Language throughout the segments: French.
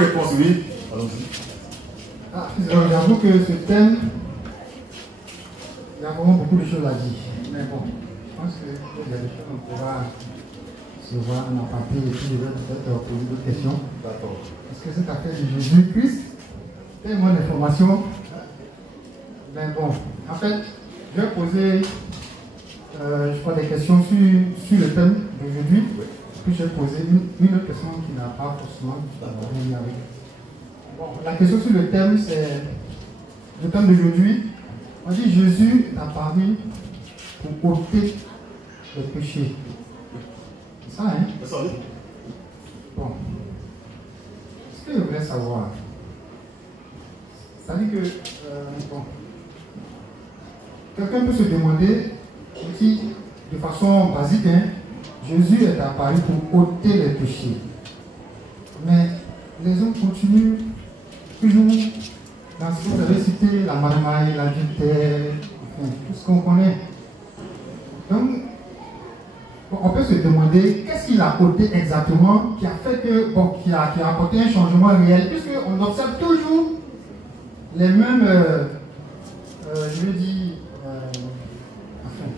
Réponse, oui. Allons-y. Ah, j'avoue que ce thème, il y a vraiment beaucoup de choses à dire. Mais bon, je pense que il y a des choses qu'on pourra se voir en aparté et puis je vais peut-être poser d'autres questions. D'accord. Parce que cette affaire de Jésus-Christ, tellement d'informations. Ben bon, en fait, je vais poser, je crois, des questions sur le thème d'aujourd'hui. Oui. Puis je vais poser une autre question qui n'a pas forcément rien avec. Bon, la question sur le thème, c'est le thème d'aujourd'hui. On dit Jésus est apparu pour ôter les péchés. C'est ça, hein? C'est ça, oui. Bon. Ce que je voulais savoir, c'est-à-dire que, bon, quelqu'un peut se demander si, de façon basique, hein, Jésus est apparu pour ôter les péchés. Mais les hommes continuent toujours dans ce que vous avez cité, la marmaille, l'adultère, enfin, tout ce qu'on connaît. Donc, on peut se demander qu'est-ce qu'il a ôté exactement qui a fait que, bon, qui a apporté un changement réel, puisqu'on observe toujours les mêmes, je veux dire, enfin,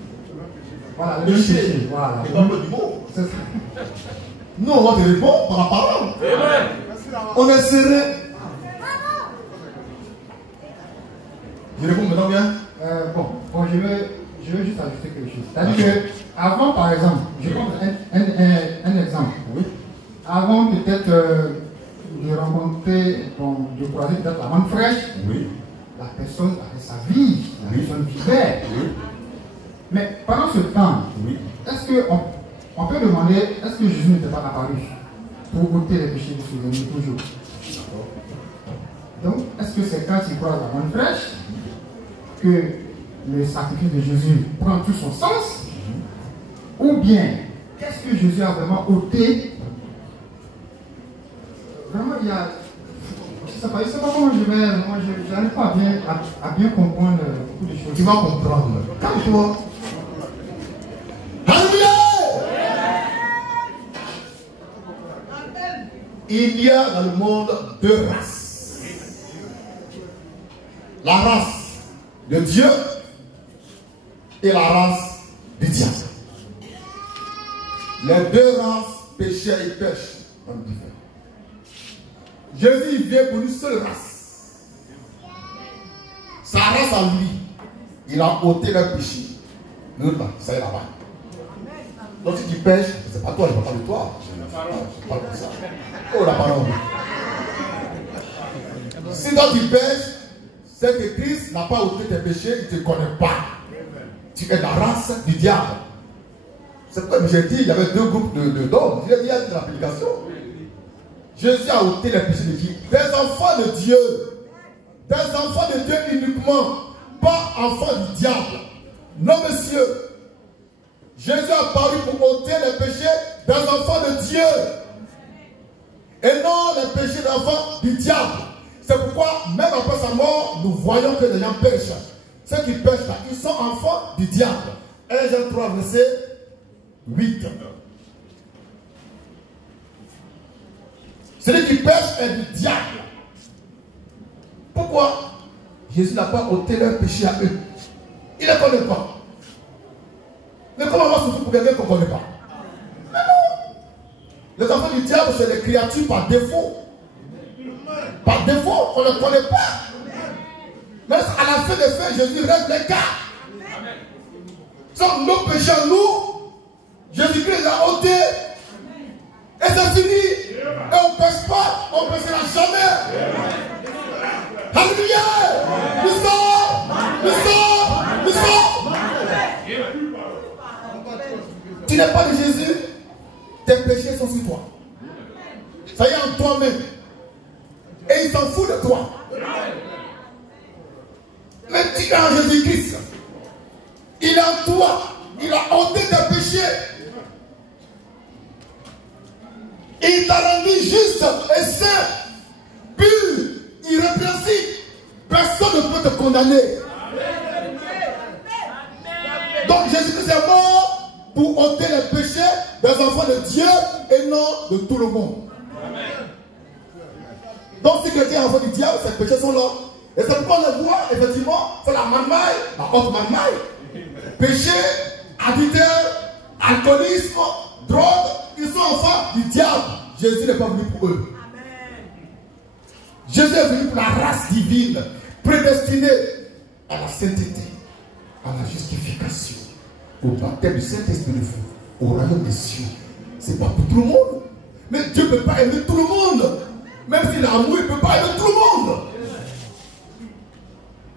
voilà, les mêmes péchés. Voilà. Et pas peu du mot. C'est ça. Nous, on va te répondre par la parole. On est serré. Je réponds maintenant bien. Bon, je vais juste ajouter quelque chose. C'est-à-dire que, avant, par exemple, je prends un exemple. Oui. Avant peut-être de rencontrer, bon, de croiser peut-être la manne fraîche, Oui. la personne avait sa vie, la personne vivait. Oui. Mais pendant ce temps, Oui. est-ce qu'on peut demander, est-ce que Jésus n'était pas apparu pour ôter les péchés de ses ennemis toujours? Donc, est-ce que c'est quand il croise la manne fraîche que le sacrifice de Jésus prend tout son sens? Ou bien, qu'est-ce que Jésus a vraiment ôté? Vraiment, il y a... Je ne sais pas comment je n'arrive pas à bien comprendre beaucoup de choses. Tu vas comprendre. Calme-toi. Alléluia! Il y a dans le monde deux races. La race de Dieu et la race du diable. Les deux races péchaient et pêchent dans le différent. Jésus vient pour une seule race. Sa race à lui, il a ôté leur péché. L'autre là, ça est là-bas. Donc si tu pêches, c'est pas toi, je ne parle pas de toi. Je parle de ça. Oh la parole. Si toi tu pêches, c'est que Christ n'a pas ôté tes péchés, il ne te connaît pas. Tu es la race du diable. C'est pourquoi j'ai dit, il y avait deux groupes d'hommes. Il y a de l'application. Jésus a ôté les péchés de qui? Des enfants de Dieu. Des enfants de Dieu uniquement. Pas enfants du diable. Non, monsieur. Jésus a apparu pour ôter les péchés des enfants de Dieu. Et non les péchés des enfants du diable. C'est pourquoi, même après sa mort, nous voyons que les gens pêchent. Ceux qui pêchent là, ils sont enfants du diable. 1 Jean 3, verset 8. Celui qui pêche est du diable. Pourquoi? Jésus n'a pas ôté leur péché à eux. Il ne les connaît pas. Mais comment on va souffrir pour quelqu'un qu'on ne connaît pas? Mais non. Les enfants du diable, c'est des créatures par défaut. Par défaut, on ne les connaît pas. Mais à la fin des fins, Jésus règle les cas. Sans nos péchés en nous, Jésus-Christ les a ôtés. Et c'est fini. Et on ne pêche pas, on ne pêchera jamais. Alléluia. Nous sommes. Tu n'es pas de Jésus, tes péchés sont sur toi. Ça y est en toi-même. Et il s'en fout de toi. Mais tu es en Jésus-Christ. Il est en toi. Il a ôté tes péchés. Il t'a rendu juste et saint, pur, irrépréhensible. Personne ne peut te condamner. Donc Jésus-Christ est mort pour ôter les péchés des enfants de Dieu et non de tout le monde. si quelqu'un est enfant du diable, ses péchés sont là. Et c'est pourquoi on le voit, effectivement, c'est la marmaille, la haute marmaille. Péché, adultère, alcoolisme, drogue, ils sont enfants du diable. Jésus n'est pas venu pour eux. Jésus est venu pour la race divine, prédestinée à la sainteté, à la justification, au baptême du Saint-Esprit de feu, au royaume des cieux. C'est pas pour tout le monde. Mais Dieu ne peut pas aimer tout le monde. Même s'il a amour, il ne peut pas aimer tout le monde.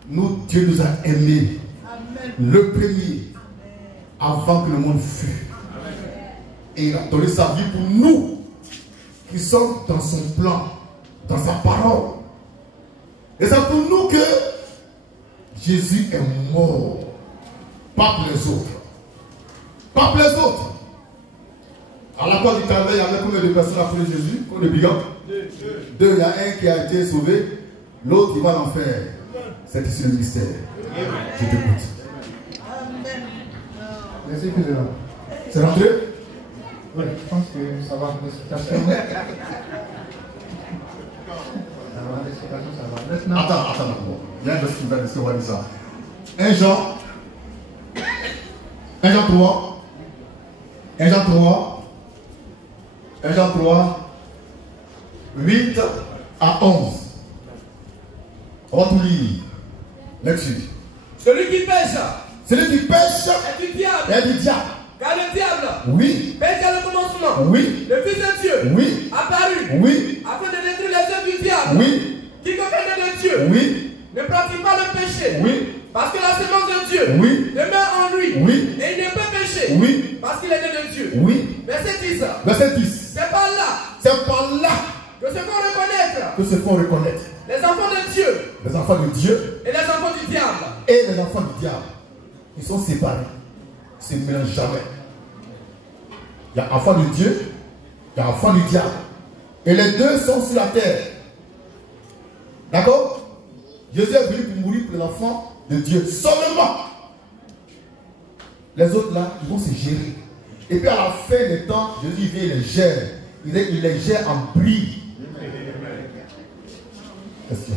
Nous, Dieu nous a aimés. Le premier, avant que le monde fût. Et il a donné sa vie pour nous, qui sommes dans son plan, dans sa parole. Et c'est pour nous que Jésus est mort. Pas pour les autres. Pas pour les autres. À la croix du Calvaire, il y avait combien de personnes après Jésus? Combien de brigands? Deux. Il y a un qui a été sauvé, l'autre il va en l'enfer. C'est ici le mystère. Je t'écoute. Merci, président. C'est rentré? Oui, je pense que ça va. L'explication. Ça va. Maintenant. Attends. Il y a un verset qui va laisser, on va dire ça. 1 Jean 3. 8 à 11. On va tout lire. Lecture. Celui qui pêche est du diable. Car le diable, Oui. pêche à le commencement. Oui. Le Fils de Dieu, Oui. apparu, Oui. afin de détruire les œuvres du diable. Oui. Quiconque est né de Dieu, Oui. ne pratique pas le péché. Oui. Parce que la semence de Dieu Oui. demeure en lui. Oui. Et il ne peut pécher. Oui. Parce qu'il est né de Dieu. Oui. Verset 10. Verset 10. C'est par là C'est par là que se font reconnaître que se font reconnaître les enfants de Dieu les enfants de Dieu et les enfants du diable. et les enfants du diable. Ils sont séparés. Ils ne se mélangent jamais. Il y a enfants de Dieu, il y a enfants du diable. Et les deux sont sur la terre. D'accord? Jésus est venu pour mourir pour les enfants de Dieu seulement. Les autres là, ils vont se gérer. Et puis à la fin des temps, Jésus vient, il les gère. Il les gère en bris. Question.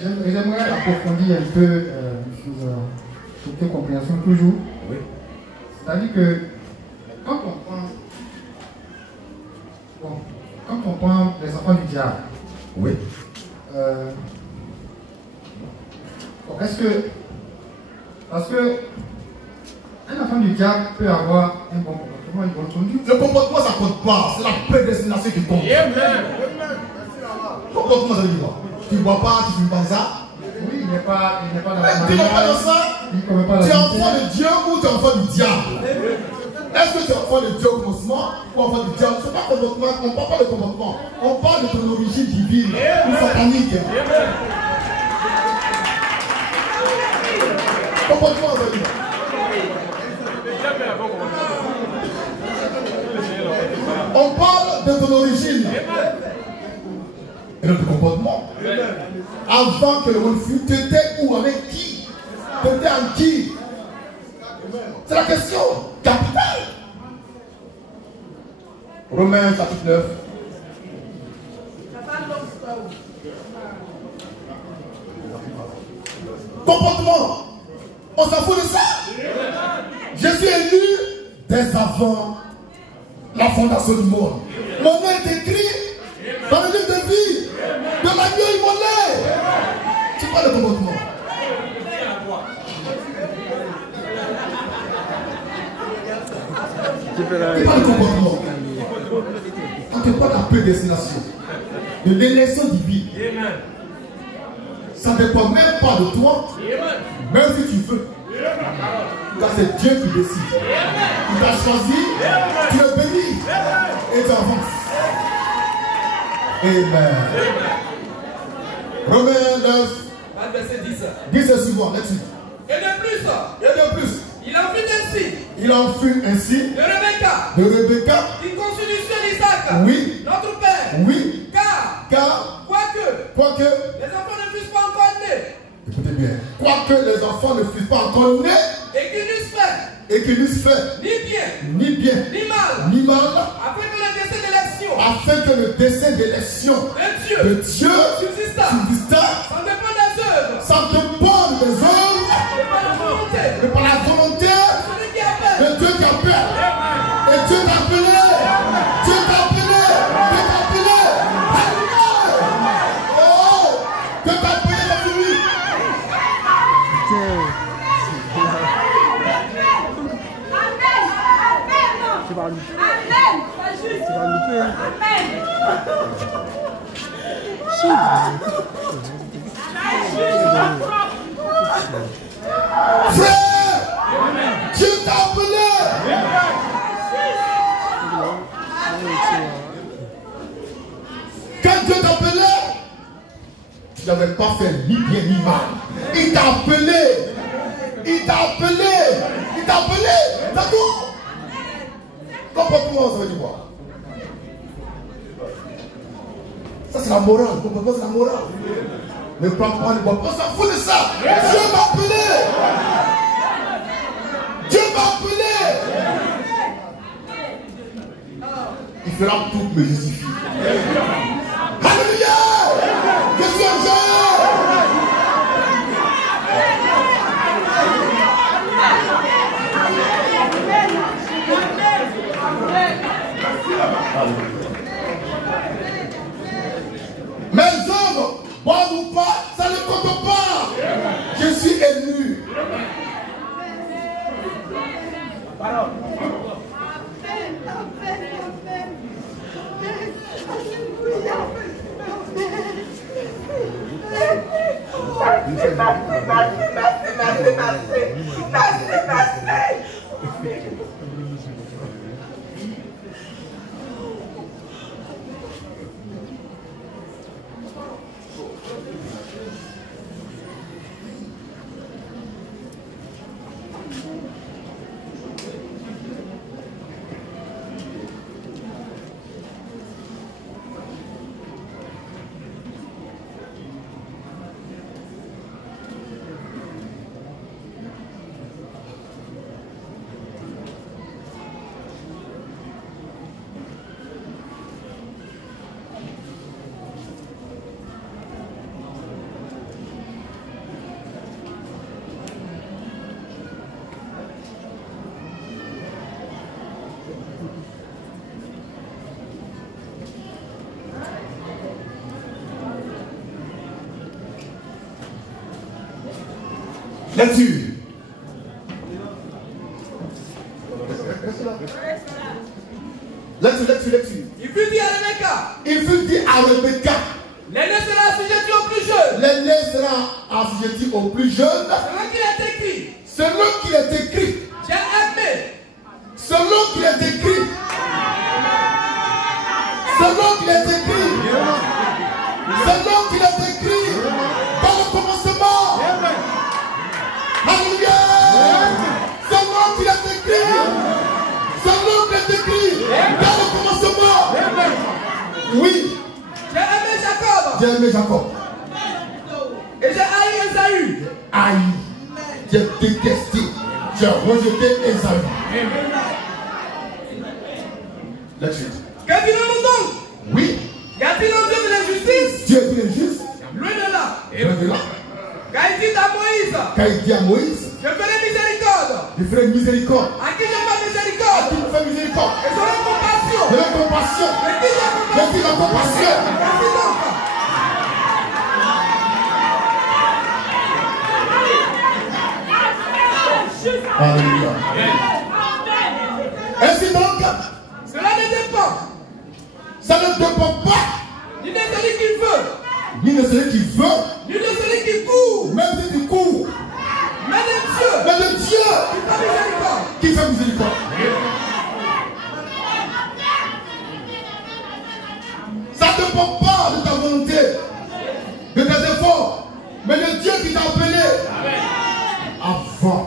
J'aimerais approfondir un peu sur cette compréhension toujours. Oui. C'est-à-dire que quand on prend les enfants du diable, Oui. est-ce que, parce que un enfant du diable peut avoir un bon comportement, une bonne conduite. Le comportement, ça ne compte pas. C'est la prédestination qui compte. Le comportement, ça veut dire quoi? Tu ne bois pas, tu ne fumes pas ça. Oui, il n'est pas dans la Tu n'es pas dans ça. il ne commet pas la Tu es vérité. enfant de Dieu ou tu es enfant du diable? Est-ce que tu es enfant de Dieu au commencement ou enfant du diable? Ce n'est pas comportement, on ne parle pas de comportement. On parle de ton origine divine ou satanique. Comportement, ça veut dire. On parle de ton origine et de ton comportement. Avant que le monde fût, tu étais où, avec qui? Tu étais en qui? C'est la question capitale. Romains chapitre 9. Comportement. On s'en fout de ça. Jésus est venu dès avant la fondation du monde. Mon nom est écrit dans le livre de vie de l'agneau immolé. Tu parles de comportement. Il parle de comportement. On te parle de la prédestination, de l'élection divine. Ça ne dépend même pas de toi, même si tu veux. Car c'est Dieu qui décide. Il t'a choisi, tu es béni et tu avances. Amen. Romains 9, Verset 10. 10 et suivant, là-dessus. Et de plus, Et de plus, il en fut ainsi de Rebecca, qui conçut du ciel Isaac, oui, notre père. oui, Car, quoique quoique, les enfants ne fussent pas encore nés, écoutez bien, quoique les enfants ne fussent pas encore nés et qu'ils n'eussent fait et qu'ils n'eussent fait ni bien, ni bien, ni mal, animal afin que le décès d'élection de Dieu subsista. Ça dépend des œuvres, Mais par la volonté de Dieu qui appelle. Et Dieu t'a appelé. Dieu t'a appelé. Dieu t'a appelé. Alléluia. Oh, Dieu t'a appelé dans lui. Tu vas louper. Amen. Tu vas louper. Amen. Frère, Dieu t'a appelé. Quand Dieu t'a appelé, tu n'avais pas fait ni bien ni mal. Il t'a appelé. Il t'a appelé. Il t'a appelé. T'as tout. Comportement, ça veut dire quoi? Ça c'est la morale. Comportement, c'est la morale. Ne prends pas, ne bois pas, on s'en fout de ça. Dieu m'a appelé. Dieu m'a appelé. Il fera tout me justifier. Alléluia. Je suis en joie. Mes œuvres, bonnes ou pas, ça ne compte pas. Je suis élu. Lecture. Lecture. Il fut dit à Rebecca. Il fut dit à Rebecca. L'aîné sera assujetti au plus jeune. L'aîné sera assujetti au plus jeune. Selon qu'il est écrit. Selon qu'il est écrit. J'ai aimé. Selon qu'il est écrit. Selon qu'il est écrit. Selon qu'il est écrit. Dans le commencement. Alléluia. Selon qu'il est écrit. Selon qu'il est écrit. Dans le commencement. Oui. J'ai aimé Jacob. J'ai aimé Jacob. Et j'ai haï Esaü. Haï. J'ai détesté. J'ai rejeté Esaü. La suite. Que dirons-nous donc? Oui. Y a-t-il un Dieu de la justice? Dieu est injuste. Loin de là. Loin de là. Quand il dit à Moïse. Quand il dit à Moïse. Je ferai miséricorde. Je ferai miséricorde. À qui je fais miséricorde? À qui je fais miséricorde. Et j'aurai compassion. J'aurai compassion. Mais qui j'ai compassion? Mais qui a compassion? Ainsi donc. Alléluia. Ainsi donc. Cela ne dépend. Ça ne dépend pas. Ni de celui qui veut. Ni de celui qui veut. Ni de celui qui court. Même si tu cours. Mais de Dieu. Mais de Dieu. Qui fait miséricorde. Qui fait miséricorde. Ça ne dépend pas de ta volonté. De tes efforts. Mais de Dieu qui t'a appelé. Avant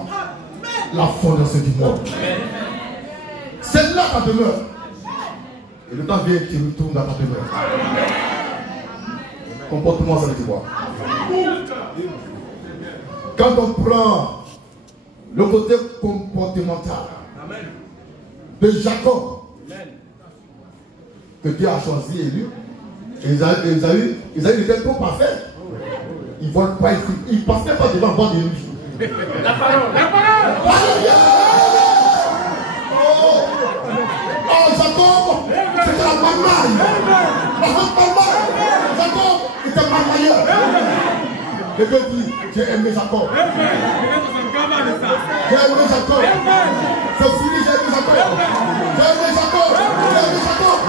la fondation du monde. C'est là ta demeure. Et le temps vient et tu retournes dans ta demeure. Comportement, ça veut dire quoi? Quand on prend le côté comportemental de Jacob, Que Dieu a choisi et élu. Et Isaïe était trop parfait. Il ne vole pas, il ne passe même pas devant le banc de lui. La parole, la parole. Alléluia! Oh, Jacob, c'était la marmaille. La marmaille. Jacob était marmailleur. Le Dieu dit, j'ai aimé Jacob. J'ai aimé Jacob. C'est fini, j'ai aimé Jacob. J'ai aimé Jacob. J'ai aimé Jacob.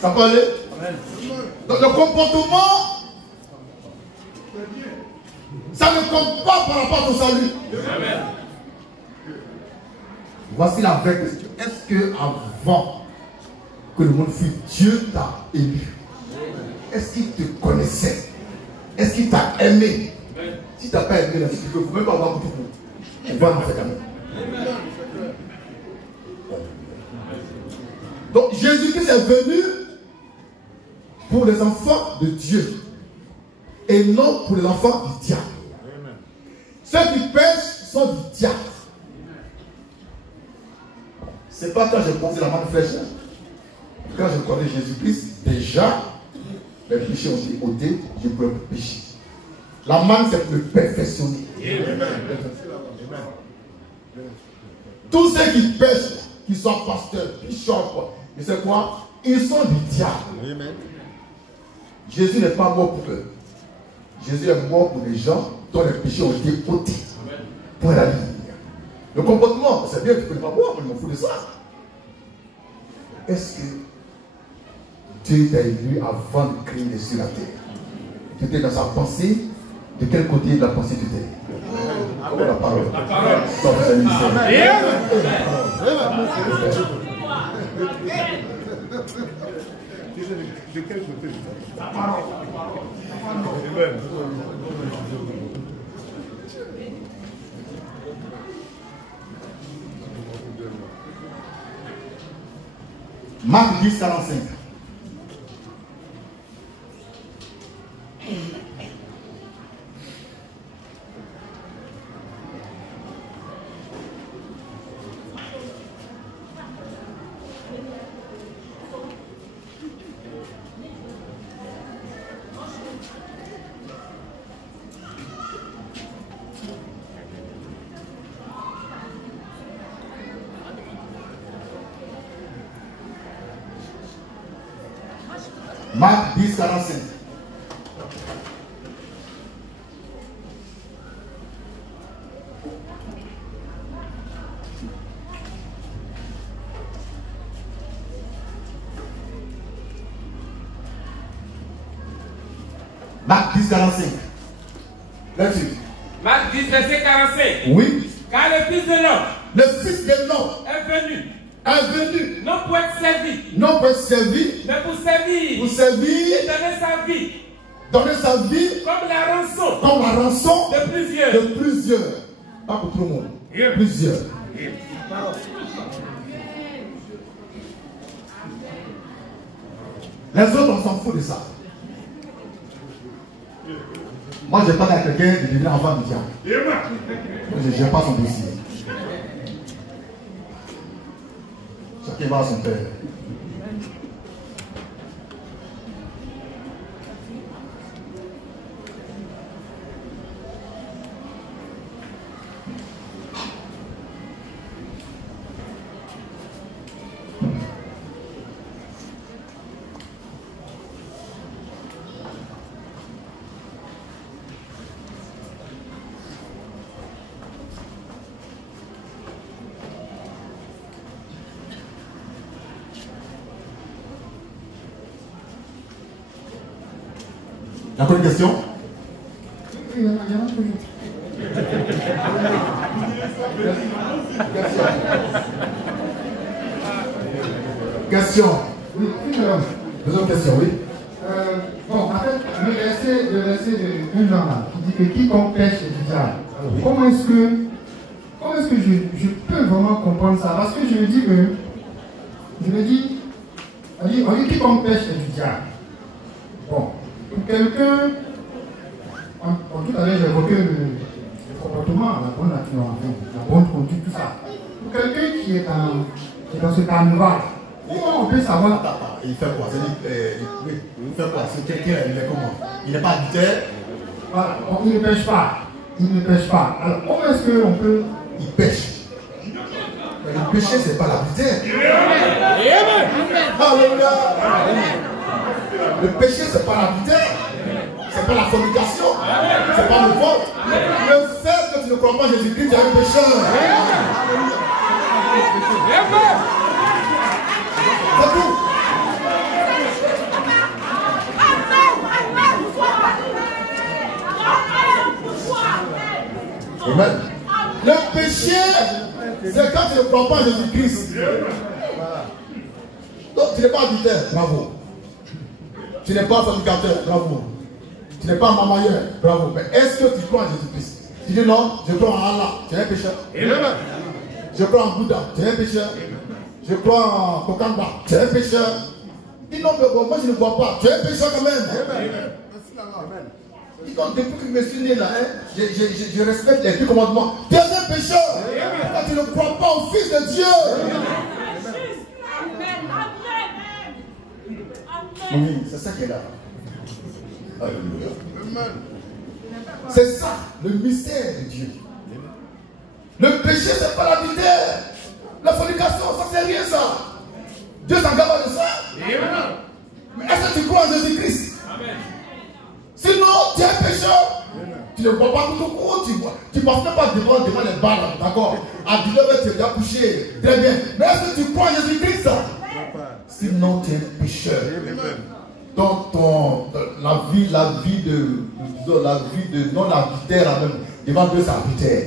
Ça peut aller? Donc le comportement, ça ne compte pas par rapport à ton salut. Amen. Voici la vraie question. Est-ce que avant que le monde fût, Dieu t'a élu? Est-ce qu'il te connaissait? Est-ce qu'il t'a aimé? Si tu n'as pas aimé, il ne faut même pas avoir beaucoup de on va en faire. Donc Jésus-Christ est venu pour les enfants de Dieu et non pour les enfants du diable. Ceux qui pêchent sont du diable. C'est pas quand j'ai posé la main de flèche. Quand je connais Jésus-Christ, déjà, les péchés ont été ôtés, je peux pécher. La manne, c'est pour le perfectionner. Tous ceux qui pêchent, qui sont pasteurs, bishops, et c'est quoi? Ils sont du diable. Jésus n'est pas mort pour eux. Jésus est mort pour les gens dont les péchés ont été ôtés. Pour la vie. Le comportement, c'est bien, tu ne peux pas boire, mais je m'en fous de ça. Est-ce que Dieu t'a élu avant de créer les cieux et la terre? Tu étais dans sa pensée. De quel côté de la pensée tu étais? Oh, la parole. La parole. De quel côté? La parole. Marc 10, 45. Marc 10, 45. Marc 10, 45. Là-dessus. Marc 10, verset 45. Oui. Car le Fils de l'homme Le Fils de l'homme est venu. est venu. Non pour être servi. Non pour être servi. Mais pour servir. Pour servir. Et donner sa vie donner sa vie comme la rançon comme la rançon de plusieurs. de plusieurs. Pas pour tout le monde. Plusieurs. Les autres, on s'en fout de ça. Moi, je parle à quelqu'un de devenir enfant du diable. Je ne gère pas son dossier. Chacun va à son père. Il y a encore une question? Il y en a toujours. Question. Oui, Deuxième question, oui. Bon, en fait, le verset de 1 Jean là, qui dit que quiconque pêche est du diable. Comment est-ce que je peux vraiment comprendre ça? Parce que je me dis on dit quiconque pêche est du diable. Bon, pour quelqu'un, tout à l'heure j'ai évoqué le comportement, la bonne nature, enfin, la bonne conduite, tout ça. Pour quelqu'un qui est dans ce carnaval, comment on peut savoir? Il fait quoi? Il fait quoi? C'est quelqu'un, il est comment? Il n'est pas adultère? Voilà, donc il ne pêche pas. Il ne pêche pas. Alors, comment est-ce qu'on peut... Il pêche. Mais le péché, ce n'est pas l'adultère. Alléluia. Le péché, ce n'est pas l'adultère. Ce n'est pas la fornication. Ce n'est pas le vol. Le fait que tu ne crois pas en Jésus-Christ, tu es un pécheur. C'est tout. Amen. Le péché, c'est quand tu ne crois pas en Jésus-Christ. Donc tu n'es pas adultère, bravo. Tu n'es pas fornicateur, bravo. Tu n'es pas mamailleur, bravo. Mais est-ce que tu crois en Jésus-Christ? Tu dis non, je crois en Allah, tu es un pécheur. Je crois en Bouddha, tu es un pécheur. Je crois en Kokamba, tu es un pécheur. Dis non, mais bon, moi je ne vois pas, tu es un pécheur quand même. Donc depuis que je me suis né là, je respecte les 10 commandements. Tu es un pécheur. Quand tu ne crois pas au Fils de Dieu. Oui, c'est ça qui est là. Alléluia. C'est ça, le mystère de Dieu. Le péché, c'est pas l'adultère. La fornication, ça c'est rien ça. Dieu s'en garde de ça. Mais est-ce que tu crois en Jésus-Christ? Sinon, tu es un pécheur. Tu ne vois pas tout au courant, tu ne passes même pas devant les balles, d'accord? À 19h, tu es déjà couché. Très bien. Mais est-ce que tu crois en Jésus-Christ? Sinon, tu es un pécheur. Donc, la vie de non-adultère, même, devant Dieu, c'est adultère.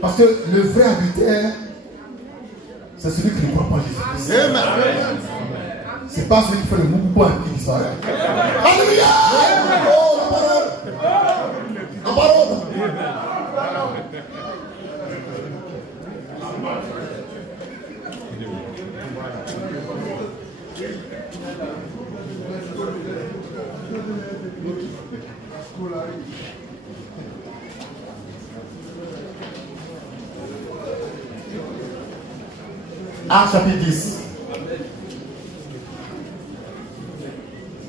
Parce que le vrai adultère, c'est celui qui ne croit pas en Jésus-Christ. C'est pas celui qui fait le mouvement qui disparaît. Alléluia! Oh, la parole! La parole! Acte chapitre 10.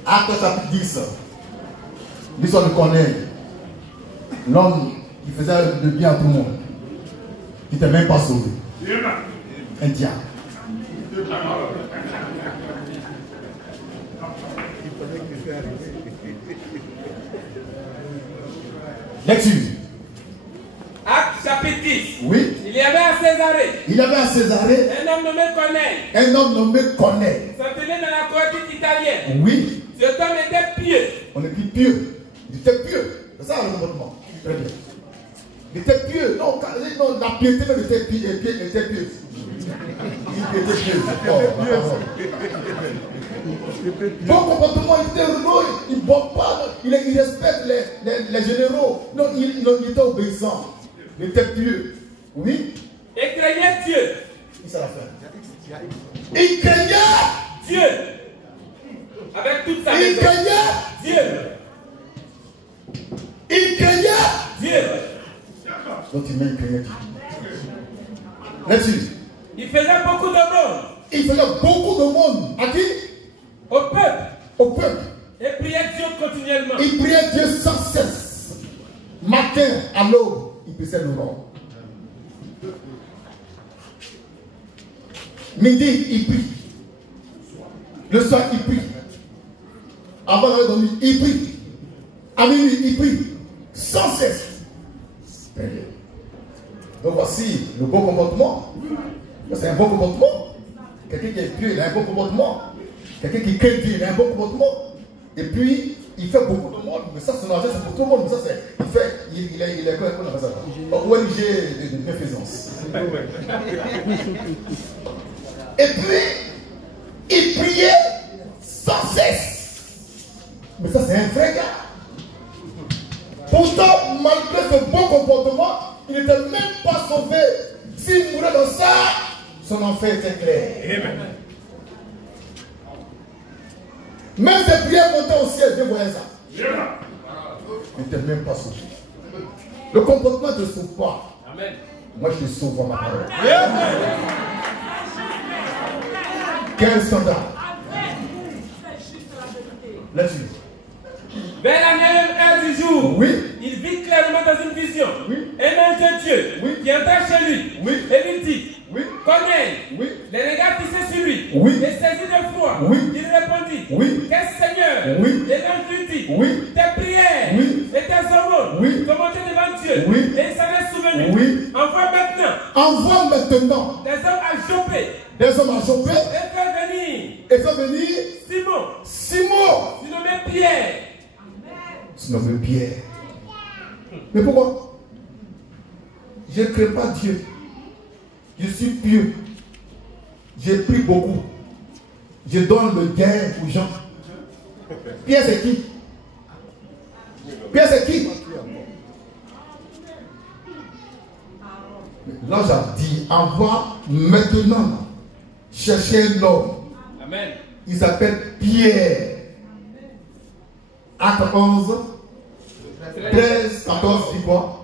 Acte chapitre 10. L'histoire de Corneille. L'homme qui faisait le bien à tout le monde. Qui n'était même pas sauvé. Un diable. Lecture. Acte chapitre 10. Oui. Il y avait à Césarée. Il y avait à Césarée Un homme nommé Corneille. un homme nommé Corneille. Se tenait dans la cohorte italienne. Oui. Cet homme était pieux. On écrit pieux. Il était pieux. C'est ça le comportement. Très bien. Il était pieux. Non, la piété même était pieuse. Il était pieux. Oh, Bon comportement, il était heureux, il ne boit pas, il respecte les généraux. Non, il était obéissant, il était pieux. Oui. Et craignait Dieu. Qui ça l'a fait? Il craignait Dieu. Avec toute sa Il maison. craignait Dieu. Il craignait Dieu. Donc il craignait Dieu. Là-dessus. Il faisait beaucoup de monde. Il faisait beaucoup de monde. À qui? Au peuple. Au peuple. Et priait Dieu continuellement. Il priait Dieu sans cesse. Matin à l'aube, il baissait le vent. Midi, il prie. Le soir, il prie. Avant d'aller dormir, il prie. À minuit, il prie. Sans cesse. Très bien. Donc voici le bon comportement. C'est un bon comportement. Quelqu'un qui est pieux, il a un bon comportement. Quelqu'un qui craint Dieu, il a un bon comportement. Et puis, il fait beaucoup de monde. Mais ça, son argent, c'est pour tout le monde. Mais ça, c'est. Il est quoi on appelle ça? ONG de bienfaisance. Et puis, il priait sans cesse. Mais ça, c'est un vrai gars. Pourtant, malgré ce bon comportement, il n'était même pas sauvé. S'il mourait dans ça, son enfer était clair. Amen. Même ses prières montaient au ciel, je voyais ça. Il n'était même pas sauvé. Le comportement ne te sauve pas. Amen. Moi, je te sauve en ma parole. Quel standard? Là-dessus. Vers la même heure du jour, Oui. il vit clairement dans une vision. Oui. Un ange de Dieu Oui. qui entra chez lui Oui. et lui dit, Oui. Corneille, Oui. les regards fixés sur lui, Oui. et saisi de foi, Oui. il répondit, Oui. Qu'est-ce Seigneur? Oui. Et l'ange lui dit, Oui. tes prières Oui. et tes aumônes Oui. sont montées devant Dieu, Oui. et il s'en est souvenu. Oui. Envoie maintenant Envoie maintenant des hommes à Joppé des hommes à Joppé et fais venir et fait venir Simon, Simon, surnommé Pierre. surnommé Pierre. Mais pourquoi? Je ne crains pas Dieu. Je suis pieux. Je prie beaucoup. Je donne le gain aux gens. Pierre, c'est qui? Pierre, c'est qui? L'ange a dit, envoie maintenant chercher un homme. Amen. Il s'appelle Pierre. Acte 11, 13, 14, dit quoi?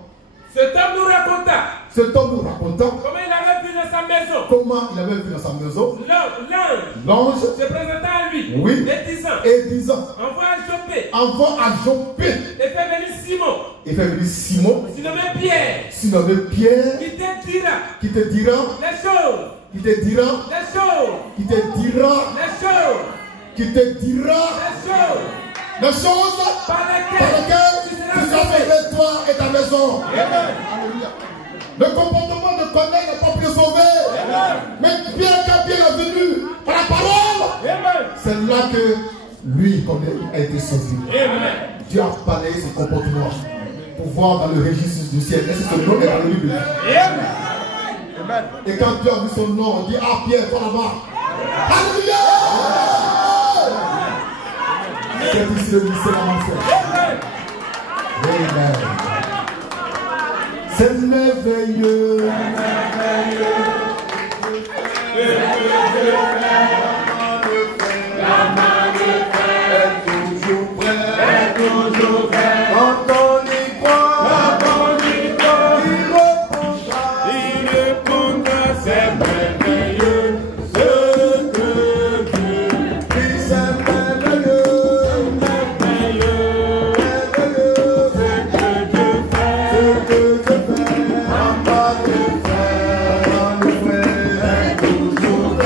Cet homme nous raconta Cet homme nous racontant comment il avait vu dans sa maison comment il avait vu dans sa maison l'ange l'ange se présentant à lui Oui. et et disant disant envoie à Joppé envoie à Joppé et fais venir Simon, et fait venir Simon, surnommé Pierre, surnommé Pierre, qui te dira qui te dira, les choses, qui te dira, les choses, qui te dira, les choses, qui te dira les choses les choses par par lesquelles lesquelles tu tu seras seras sauvé. sauvé, toi et ta maison. Le comportement de Corneille n'a pas pu le sauver. Mais Pierre, quand Pierre est venu par la parole, c'est là que lui, Corneille, a été sauvé. Dieu a balayé ce comportement pour voir dans le registre du ciel. Est-ce que ce nom est dans le livre? Et quand Dieu a vu son nom, on dit, ah Pierre, toi là-bas. Alléluia! C'est ici le lycée là, mon frère. Amen. C'est merveilleux. La main de fer est toujours prête. Quand on y croit, il répondra, c'est merveilleux. Ce que Dieu dit, c'est merveilleux. Toujours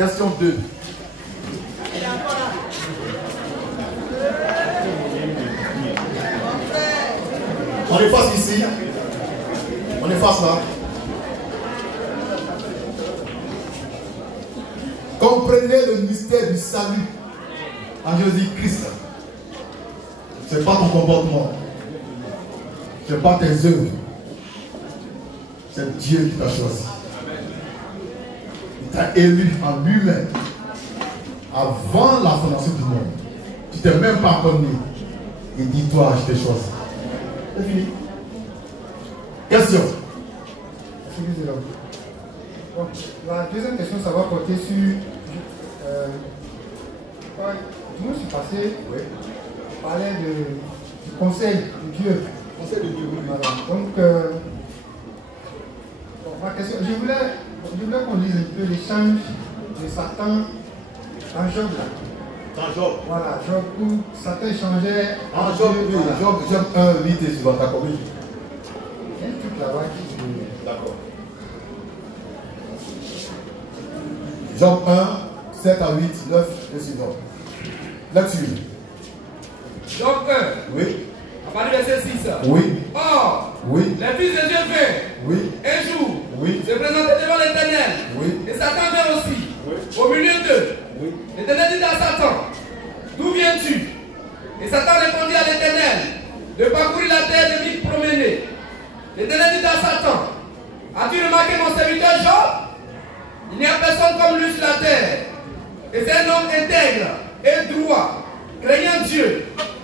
Question 2. On efface ici. On efface là. Comprenez le mystère du salut en Jésus-Christ. Ce n'est pas ton comportement. Ce n'est pas tes œuvres. C'est Dieu qui t'a choisi. Il t'a élu en lui-même avant la fondation du monde. Tu ne t'es même pas encore né. Il dit, toi, je t'ai choisi. C'est fini. Question. Bon, la deuxième question, ça va porter sur. Je me suis passé. Oui. On parlait du conseil de Dieu. Conseil de Dieu. Voilà. Donc, bon, ma question, je voulais qu'on lise un peu l'échange de Satan dans Job là. Dans Job. Voilà, Job où Satan échangeait. En Job, oui, voilà. Job 1, 8 et suivant. D'accord, oui. Il y a un truc là-bas qui. D'accord. Job 1, 7 à 8, 9 et suivant. Là-dessus. Job 1, Oui. à partir du verset 6. Oui. Or, Oui. les fils de Dieu vinrent Oui. un jour Oui. se présenter devant l'Éternel. Oui. Et Satan vint aussi, Oui. au milieu d'eux. Oui. L'Éternel dit à Satan, d'où viens-tu? Et Satan répondit à l'Éternel, de parcourir la terre de m'y promener. L'Éternel dit à Satan, as-tu remarqué mon serviteur Job? Il n'y a personne comme lui sur la terre. Et c'est un homme intègre et droit, craignant Dieu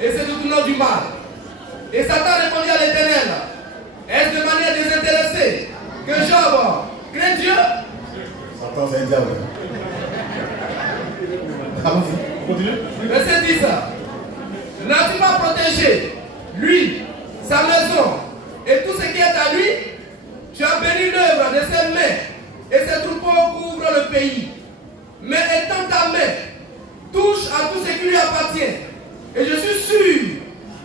et se détournant du mal. Et Satan répondit à l'Éternel, est-ce de manière désintéressée que Job craint Dieu? Satan, c'est un diable. Allons-y. Continue. Verset 10. N'as-tu pas protégé, lui, sa maison et tout ce qui est à lui? Tu as béni l'œuvre de ses mains et ses troupeaux couvrent le pays. Mais étends ta main, touche à tout ce qui lui appartient. Et je suis sûr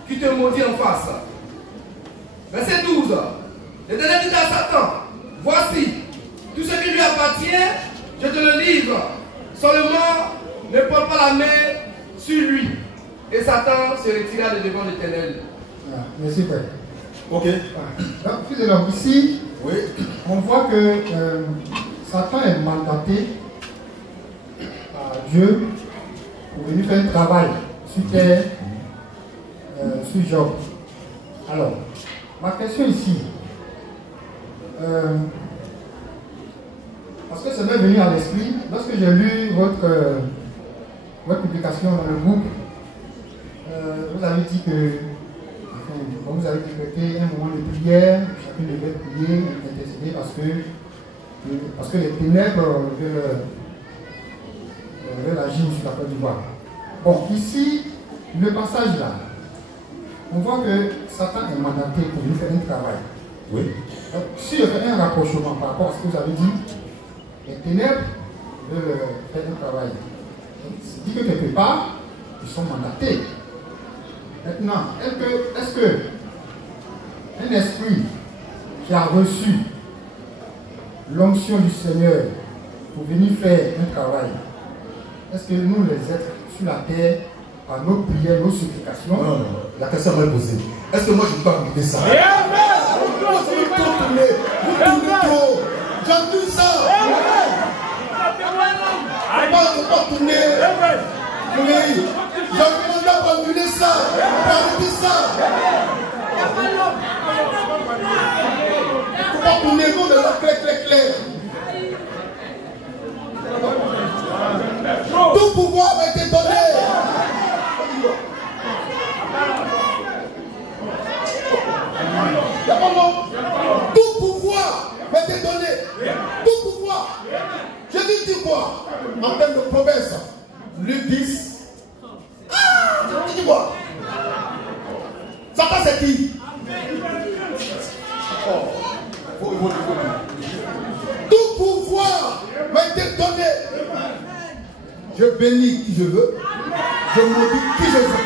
qu'il te maudit en face. Verset 12. L'Éternel dit à Satan, voici, tout ce qui lui appartient, je te le livre. Seulement, ne porte pas la main sur lui. Et Satan se retira de devant l'Éternel. Ah, merci, frère. Ok. Donc, puis alors, ici, Oui. on voit que Satan est mandaté par Dieu pour venir faire un travail sur terre, sur Job. Alors, ma question ici, parce que ça m'est venu à l'esprit, lorsque j'ai lu votre publication dans le groupe, vous avez dit que, enfin, vous avez décrété un moment de prière, chacun devait prier, intercéder parce que les ténèbres veulent agir sur la Côte d'Ivoire. Bon, ici, le passage là, on voit que Satan est mandaté pour nous faire un travail. Oui. Donc, si je fais un rapprochement par rapport à ce que vous avez dit, les ténèbres veulent faire un travail. C'est dit que quelque part, ils sont mandatés. Maintenant, est-ce que un esprit qui a reçu l'onction du Seigneur pour venir faire un travail, est-ce que nous, les êtres sur la terre, par nos prières, nos supplications... Non, non, non. La question va être posée. Est-ce que moi je peux pas goûter ça? Vous tournez trop. J'ai vu ça. On ne peut pas tourner. Oui. J'ai demandé à annuler ça. Arrêtez ça. Il ne faut pas tourner. Nous, de la clair. Tout pouvoir a été donné. Tout pouvoir m'a été donné. Tout pouvoir. Jésus dit quoi? En termes de promesse. Luc 10. Ah, tu dis quoi? Satan c'est qui? Tout pouvoir m'a été donné. Je bénis qui je veux. Je maudis qui je veux.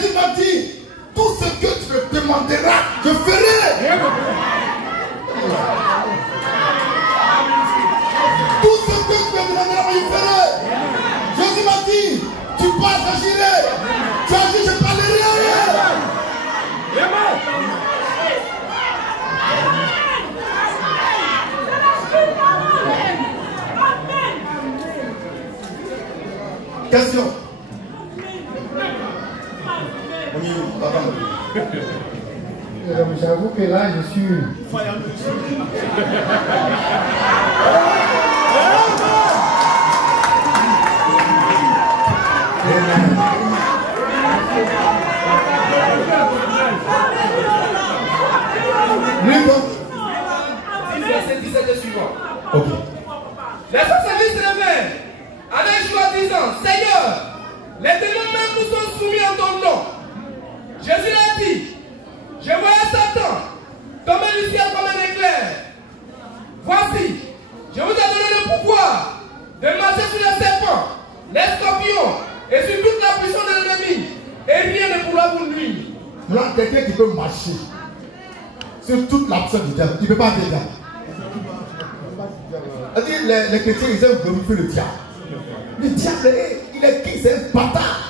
Jésus m'a dit, tout ce que tu me demanderas, je ferai. Tout ce que tu me demanderas, je ferai. Jésus m'a dit, tu passes, j'agirai. Tu agis, je parlerai. Question. J'avoue que là, je suis... Verset 17 et suivant. Ok. Les hommes services se levèrent avec joie disant, Seigneur, les démons même nous sont soumis en ton nom. Jésus l'a dit, je voyais Satan tomber du ciel comme un éclair. Voici, je vous ai donné le pouvoir de marcher sur les serpents, les scorpions et sur toute la puissance de l'ennemi. Et rien ne pourra vous nuire. Là, quelqu'un qui peut marcher sur toute la puissance du diable, il ne peut pas faire ça. Les chrétiens, ils aiment glorifier le diable. Le diable, il est qui? C'est un bâtard.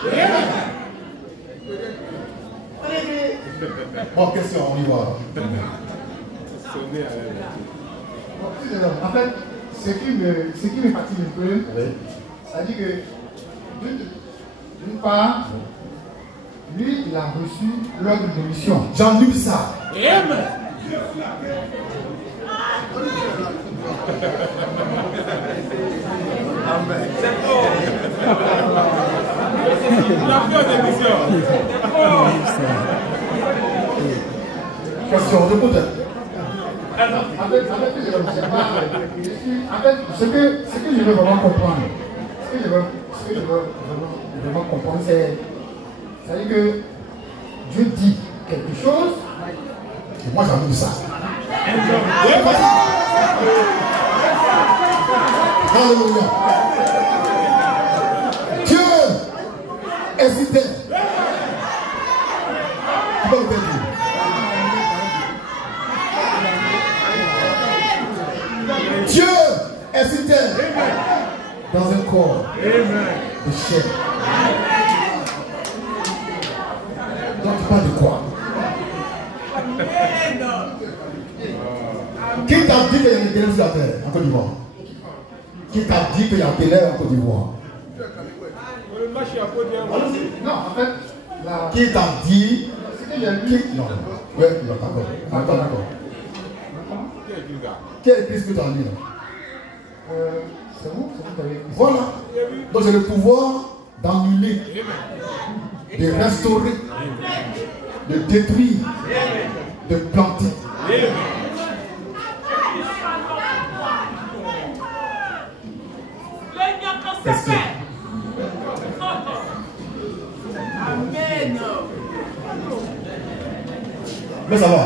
Bon, question, on y va. En fait, ce qui me fatigue un peu, c'est-à-dire que, d'une part, lui, il a reçu l'ordre de mission. J'en lu ça. Amen. C'est fort. La peur des missions. Question, je peux En fait, ce que je veux vraiment comprendre, c'est que Dieu dit quelque chose. Et moi, j'en lu ça. Alléluia. Dieu hésitait. Tu peux le dire. Dieu hésitait dans un corps de chair. Donc tu parles de quoi? Qui t'a dit qu'il y a une ténèbres sur la terre en Côte d'Ivoire? Qui t'a dit qu'il y a un ténèbres en Côte d'Ivoire? Non, en fait, qui t'a dit? Non. Oui, d'accord. Quel est Christ que tu as dit là? C'est vous qui avez dit. Voilà. Donc j'ai le pouvoir d'annuler, de restaurer, de détruire, de planter. Question. Amen. Mais ça va.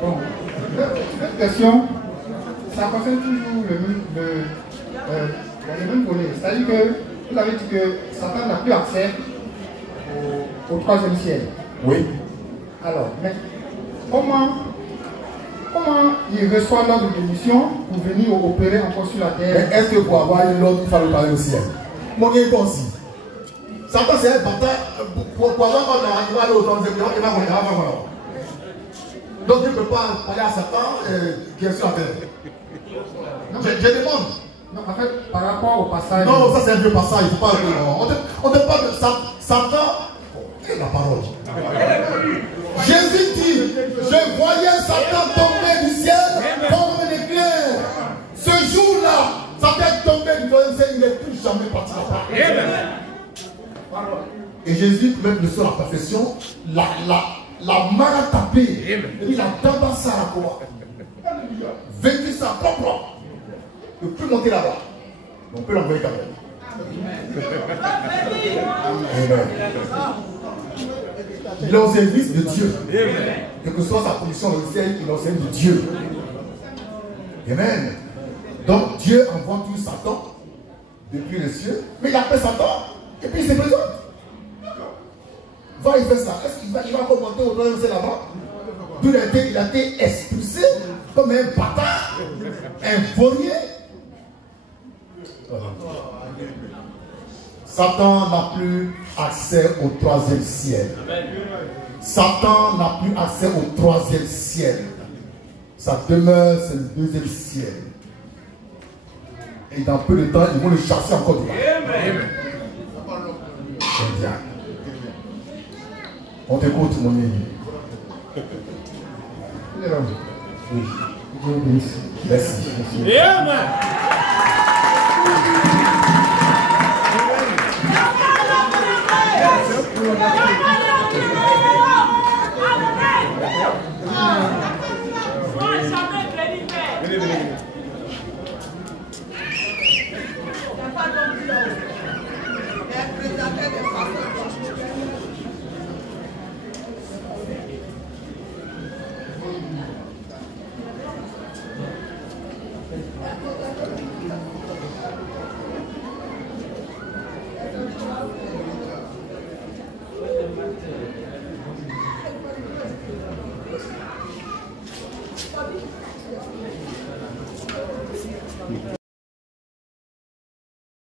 Bon, cette question, ça concerne toujours le même volet. C'est-à-dire que vous avez dit que Satan n'a plus accès au troisième ciel. Oui. Alors, mais comment il reçoit l'ordre de mission pour venir opérer encore sur la terre? Mais est-ce que pour avoir une ordre, il fallait parler au ciel? Mon gars est aussi. Satan, c'est un bâtard. Pour avoir un ordre, il va aller au troisième ciel, il va voir. Donc, il ne peut pas parler à Satan qui est sur la terre. Je demande. Non, en fait, par rapport au passage. Non, ça c'est un vieux passage. Il faut pas. On ne parle de Satan. Quelle est la parole? Jésus dit, je voyais Satan tomber du ciel comme un éclair. Ce jour-là, Satan est tombé du troisième ciel, il n'est plus jamais parti là-bas. Et Jésus, même le soir de la perfection, la main a tapé. Il a tabassé à la croix. Vécu ça propre. Il ne peut plus monter là-bas. On peut l'envoyer quand même. Amen. Il est au service de Dieu. Quelle que soit sa position dans le ciel, il est au service de Dieu. Amen. Donc Dieu envoie tout Satan depuis les cieux, mais il appelle Satan et puis il se présente. Va, il fait ça. Est-ce qu'il va commenter au troisième ciel là-bas? D'où il a été expulsé comme un bâtard, un vaurier. Satan n'a plus accès au troisième ciel. Satan n'a plus accès au troisième ciel. Sa demeure, c'est le deuxième ciel. Et dans peu de temps, ils vont le chasser encore de là. On t'écoute, mon ami. Oui. Merci. Amen.